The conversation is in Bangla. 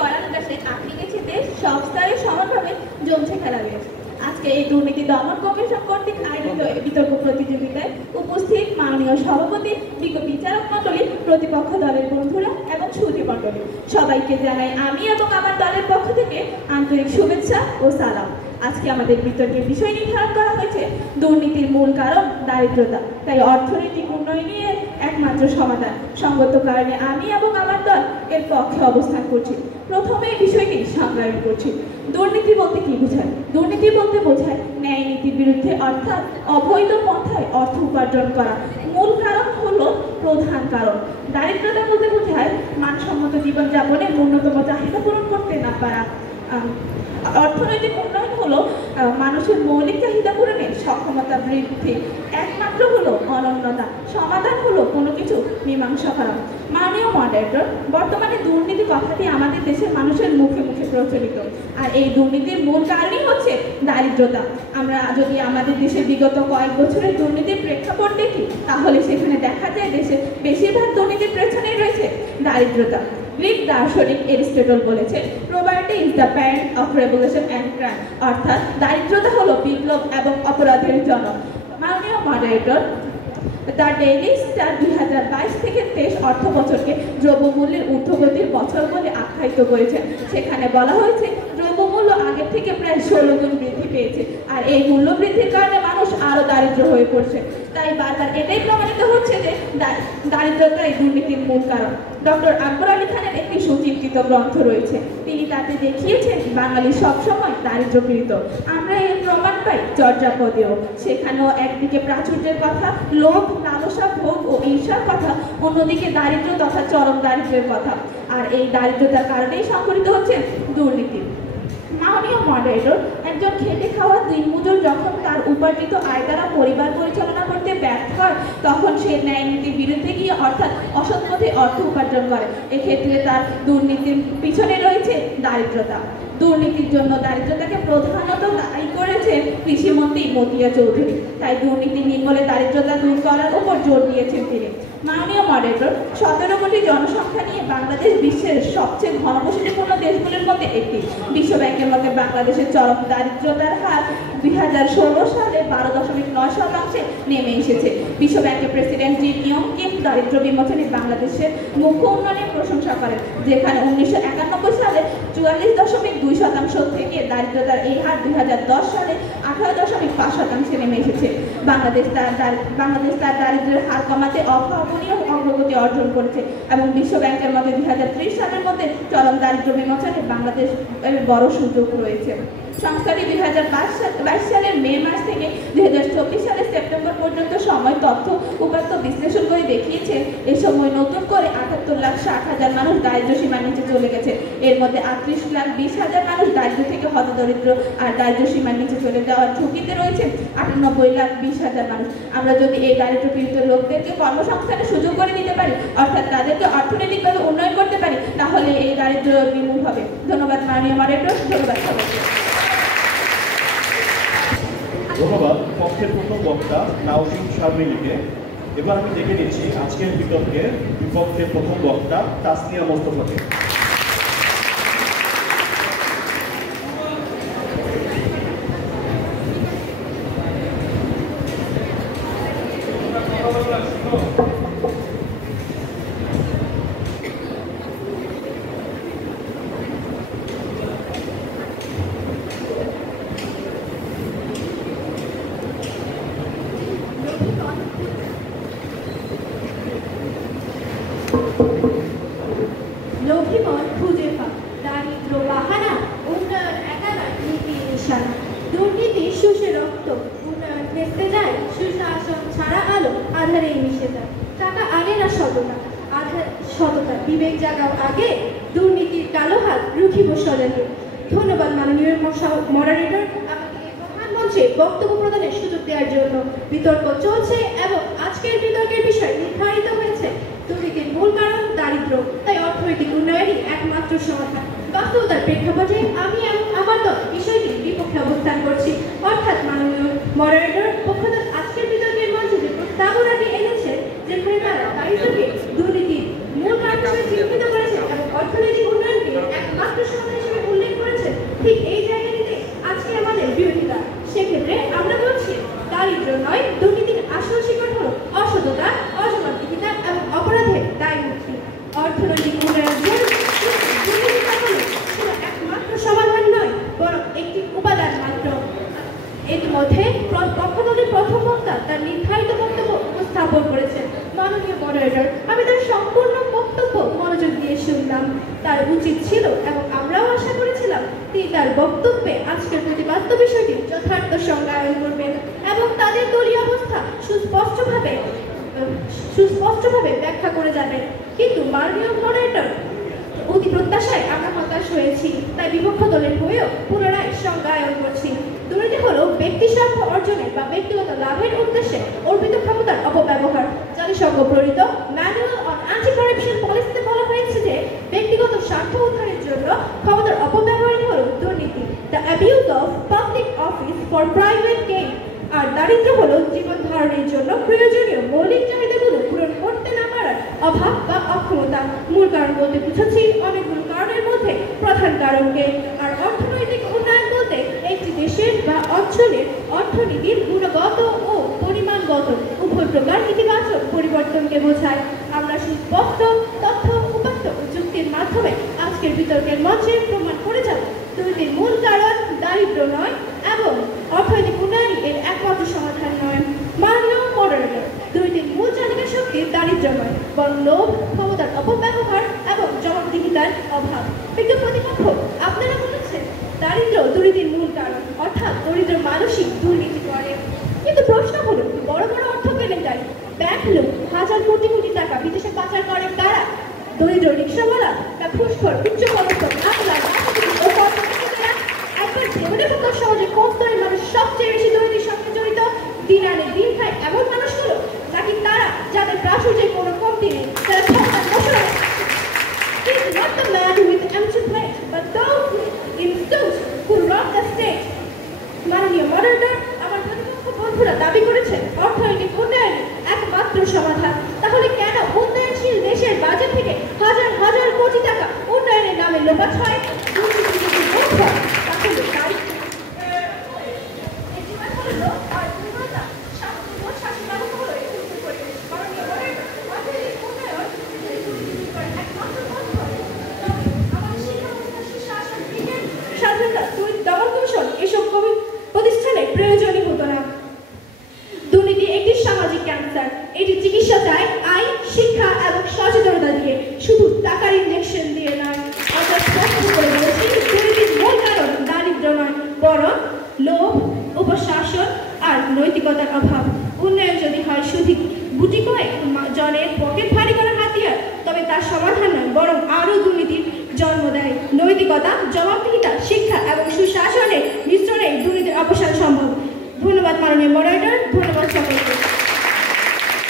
করার কাছে আপনি গেছে দেশ সব স্তরে সমানভাবে জমছে খেলা রয়েছে। আজকে এই দুর্নীতি দমন কমিশন কর্তৃক আয়োজিত বিতর্ক প্রতিযোগিতায় উপস্থিত মাননীয় সভাপতি, বিজ্ঞ বিচারক মণ্ডলী, প্রতিপক্ষ দলের বন্ধুরা এবং সুধী মণ্ডলী সবাইকে জানাই আমি এবং আমার দলের পক্ষ থেকে আন্তরিক শুভেচ্ছা ও সালাম। আজকে আমাদের বিতর্কের বিষয় নির্ধারণ করা হয়েছে দুর্নীতির মূল কারণ দারিদ্রতা, তাই অর্থনৈতিক উন্নয়নের একমাত্র সমাধান। সঙ্গত কারণে আমি এবং আমার দল এর পক্ষে অবস্থান করছি। প্রথমে এই বিষয়টি সংজ্ঞায়ন করছি। দুর্নীতি বলতে কি বোঝায়? দুর্নীতি বলতে বোঝায় ন্যায় নীতির বিরুদ্ধে অর্থাৎ অবৈধ পন্থায় অর্থ উপার্জন করা। মূল কারণ হলো প্রধান কারণ। দারিদ্রতা বলতে বোঝায় মানসম্মত জীবনযাপনের ন্যূনতম চাহিদা পূরণ করতে না পারা। অর্থনৈতিক উন্নয়ন হলো মানুষের মৌলিক চাহিদা পূরণের সক্ষমতা বৃদ্ধি। একমাত্র হলো অনন্যতা, সমাধান হলো কোনো কিছু মীমাংসা করা। মাননীয় মডারেটর, বর্তমানে দুর্নীতি কথাটি আমাদের দেশের মানুষের মুখে মুখে প্রচলিত, আর এই দুর্নীতির মূল কারণই হচ্ছে দারিদ্রতা। আমরা যদি আমাদের দেশের বিগত কয়েক বছরের দুর্নীতির প্রেক্ষাপট দেখি, তাহলে সেখানে দেখা যায় দেশে বেশিরভাগ দুর্নীতির পেছনেই রয়েছে দারিদ্রতা। গ্রিক দার্শনিক এরিস্টটল বলেছে, poverty is the parent of revolution and crime, অর্থাৎ দারিদ্রতা হলো বিপ্লব এবং অপরাধের জনক। মাননীয় মডারেটর, দ্য ডেইলি স্টার 2022 থেকে 23 অর্থ বছরকে দ্রব্যমূল্যের ঊর্ধ্বগতির বছর বলে আখ্যায়িত করেছেন। সেখানে বলা হয়েছে দ্রব্যমূল্য আগের থেকে প্রায় 16 গুণ বৃদ্ধি পেয়েছে, আর এই মূল্য বৃদ্ধির কারণে মানুষ আরো দারিদ্র হয়ে পড়ছে। তাই বারবার এটাই প্রমাণিত হচ্ছে যে দারিদ্রতাই দুর্নীতির মূল কারণ। ডক্টর আকবর আলী খানের একটি সুচিন্তিত গ্রন্থ রয়েছে, তিনি তাতে দেখিয়েছেন বাঙালি সবসময় দারিদ্রপীড়িত। আমরা এর প্রমাণ পাই চর্যাপদেও। সেখানেও একদিকে প্রাচুর্যের কথা, লোভ, লালসা, ভোগ ও ঈর্ষার কথা, অন্যদিকে দারিদ্র তথা চরম দারিদ্রের কথা। আর এই দারিদ্রতার কারণেই সংঘটিত হচ্ছে দুর্নীতি। মাননীয় মডারেটর, একজন খেটে খাওয়া দিনমজুর যখন তার উপার্জিত আয় দ্বারা পরিবার পরিচালনা করতে ব্যর্থ হয়, তখন সে ন্যায় নীতির বিরুদ্ধে গিয়ে অর্থাৎ অসৎ পথে অর্থ উপার্জন করে। এক্ষেত্রে তার দুর্নীতির পিছনে রয়েছে দারিদ্রতা। দুর্নীতির জন্য দারিদ্রতাকে প্রধানত দায়ী করেছেন কৃষিমন্ত্রী মতিয়া চৌধুরী। তাই দুর্নীতি নির্মূলে দারিদ্রতা দূর করার উপর জোর দিয়েছেন তিনি। মাননীয় মডারেটর, 17 কোটি জনসংখ্যা নিয়ে বাংলাদেশ বিশ্বের সবচেয়ে ঘনবসতিপূর্ণ দেশগুলির মধ্যে একটি। বিশ্ব ব্যাংকের মতে বাংলাদেশের চরম দারিদ্রতার হার 2016 সালে 12.9% নেমে এসেছে। বিশ্ব ব্যাংকের প্রেসিডেন্ট জি ইয়ং কিম দারিদ্র বিমোচনে বাংলাদেশের মুখ্য উন্নয়নের প্রশংসা করেন, যেখানে 1991 সালে 44.2% থেকে দারিদ্রতার এই হার 2010 সালে 18.5% নেমে এসেছে। বাংলাদেশ তার দারিদ্র্যের হার কমাতে অভাবনীয় অগ্রগতি অর্জন করেছে এবং বিশ্ব ব্যাংকের মতে 2030 সালের মধ্যে চরম দারিদ্র বিমোচনে বাংলাদেশের বড় সুযোগ রয়েছে। সংস্থাটি 2022 সালের মে মাস থেকে 2024 সালের সেপ্টেম্বর পর্যন্ত সময় তথ্য উপাত্ত বিশ্লেষণ করে দেখিয়েছে, এ সময় নতুন করে 78,60,000 মানুষ দারিদ্র্য সীমার নিচে চলে গেছে। এর মধ্যে 38,20,000 মানুষ দারিদ্র থেকে হতদরিদ্র, আর দারিদ্র সীমার নিচে চলে যাওয়ার ঝুঁকিতে রয়েছে 98,20,000 মানুষ। আমরা যদি এই দারিদ্র পীড়িত লোকদেরকে কর্মসংস্থানের সুযোগ করে দিতে পারি, অর্থাৎ তাদেরকে অর্থনৈতিকভাবে উন্নয়ন করতে পারি, তাহলে এই দারিদ্র নির্মূল হবে। ধন্যবাদ মাননীয় মডারেটর, ধন্যবাদ সবাইকে। ধন্যবাদ পক্ষের প্রথম বক্তা নাওশীন শারমিনকে। এবার আমি দেখে নিচ্ছি আজকের বিতর্কের বিপক্ষের প্রথম বক্তা তাসনিয়া মোস্তফাকে। লক্ষ্মীময় খুঁজে পা, দারিদ্র বাহানা, উন্নয়ন একাধার নীতি নিশানা। দুর্নীতি শুষে রক্ত, উন্নয়ন ভেস্তে যায়, সুশাসন ছাড়া আলো আধারেই মিশে যায়। টাকা আনে না সততা, বিবেক জাগাও আগে, দুর্নীতির কালো হাত রুখিব সজাগে। ধন্যবাদ মাননীয় মডারেটর, আমাকে প্রধান মঞ্চে বক্তব্য প্রদানের সুযোগ দেওয়ার জন্য। বিতর্ক চলছে এবং আজকের বিতর্কের বিষয় নির্ধারিত হয়েছে দুর্নীতির মূল কারণ দারিদ্র, তাই অর্থনৈতিক উন্নয়নই একমাত্র সমাধান। বাস্তবতার প্রেক্ষাপটে আমি এবং আমার দল বিষয়টির বিপক্ষে অবস্থান করছি, অর্থাৎ মাননীয় মডারেটর পক্ষদল আজকের বিতর্কের মঞ্চে যে প্রস্তাবনাটি এনেছে, যেখানে তারা দারিদ্রকে দুর্নীতির মূল কারণ হিসেবে চিহ্নিত করেছে এবং অর্থনৈতিক উন্নয়নকে একমাত্র তার উচিত ছিল এবং আমরাও আশা করেছিলাম তিনি তার বক্তব্যে আজকের প্রতিপাদ্য বিষয়টি যথার্থ সংজ্ঞায়ন করবেন এবং তাদের দলীয় অবস্থা সুস্পষ্টভাবে ব্যাখ্যা করে যাবেন। কিন্তু মাননীয় মডারেটর অতি প্রত্যাশায় আমরা হতাশ হয়েছি, তাই বিপক্ষ দলের হয়েও পুনরায় সংজ্ঞায়ন করছি। দুর্নীতি হলো ব্যক্তি স্বার্থ অর্জনের বা ব্যক্তিগত লাভের উদ্দেশ্যে অর্পিত ক্ষমতার অপব্যবহার। জাতিসংঘ প্রণীত ম্যানুয়াল অন অ্যান্টি কারাপশন পলিসিতে বলা হয়েছে যে ব্যক্তিগত স্বার্থ উদ্ধারের জন্য ক্ষমতার অপব্যবহারই হলো দুর্নীতি, the abuse of public office for private gain. আর দারিদ্র্য হলো জীবন ধারণের জন্য প্রয়োজনীয় মৌলিক চাহিদাগুলো পূরণ করতে না পারার অভাব বা অক্ষমতা। মূল কারণ বলতে বুঝাচ্ছি অনেকগুলো কারণের মধ্যে প্রধান কারণকে। আর অর্থনৈতিক উন্নয়ন বলতে একটি দেশের বা অঞ্চলের অর্থনীতির গুণগত ও পরিমাণগত উভয় প্রকার ইতিবাচক পরিবর্তনকে বোঝায়। আমরা সুস্পষ্ট তথ্য উপাত্ত ও যুক্তির মাধ্যমে আজকের বিতর্কের মঞ্চে প্রমাণ করে যাব দুর্নীতির মূল কারণ দারিদ্র্য নয় এবং অর্থনৈতিক উন্নয়নই এর একমাত্র সমাধান নয়। মাননীয় মডারেটর, দুর্নীতির মূল চালিকা শক্তি দারিদ্র্য নয় বরং লোভ, ক্ষমতার অপব্যবহার এবং জবাবদিহিতার অভাব। বিজ্ঞ প্রতিপক্ষ আপনারা বলেছেন দারিদ্র্য দুর্নীতির মূল কারণ, অর্থাৎ দরিদ্র মানুষই দুর্নীতি করে। কিন্তু প্রশ্ন হলো বড় বড় অর্থ কেলেঙ্কারি, ব্যাংক লোক হাজার কোটি কোটি টাকা বিদেশে পাচার করেন কারা? দরিদ্র রিক্সাওয়ালা না ঘুষখোর উচ্চপদস্থ মামলা একবার ভেবে দেখুন সমাজে কোন স্তরের মানুষ সবচেয়ে বেশি দুর্নীতির সঙ্গে জড়িত? দিন আনে দিন খায় এমন মানুষগুলো, নাকি তারা যাদের প্রাচুর্যের কোনো কমতি নেই, যারা ক্ষমতার বসে He is not the man with empty plate, but those in suits who rob the state. মাননীয় মডারেটর, আমার প্রতিপক্ষ বন্ধুরা দাবি করেছেন অর্থনৈতিক উন্নয়ন একমাত্র সমাধান। তাহলে কেন উন্নয়নশীল দেশের বাজেট থেকে হাজার হাজার কোটি টাকা উন্নয়নের নামে লোপাট হয়? এসব প্রতিষ্ঠানে প্রয়োজনই হতো না। দুর্নীতি একটি সামাজিক ক্যান্সার, এটি চিকিৎসা চায় আইন, শিক্ষা এবং সচেতনতা দিয়ে, শুধু টাকার ইনজেকশন দিয়ে নয়। আমরা স্পষ্ট করে বলেছি দুর্নীতির মূল কারণ দারিদ্র্য নয় বরং লোভ, উপশাসন আর নৈতিকতার অভাব। উন্নয়ন যদি হয় শুধু গুটি কয়েক জনের পকেট ভারী করা হাতিয়ার, তবে তার সমাধান নয় বরং আরও দুর্নীতির জন্ম দেয়। নৈতিকতা, জবাবদিহিতা, শিক্ষা এবং সুশাসনের মিশ্রণে দুর্নীতির অবসান সম্ভব। ধন্যবাদ মাননীয় মডারেটর।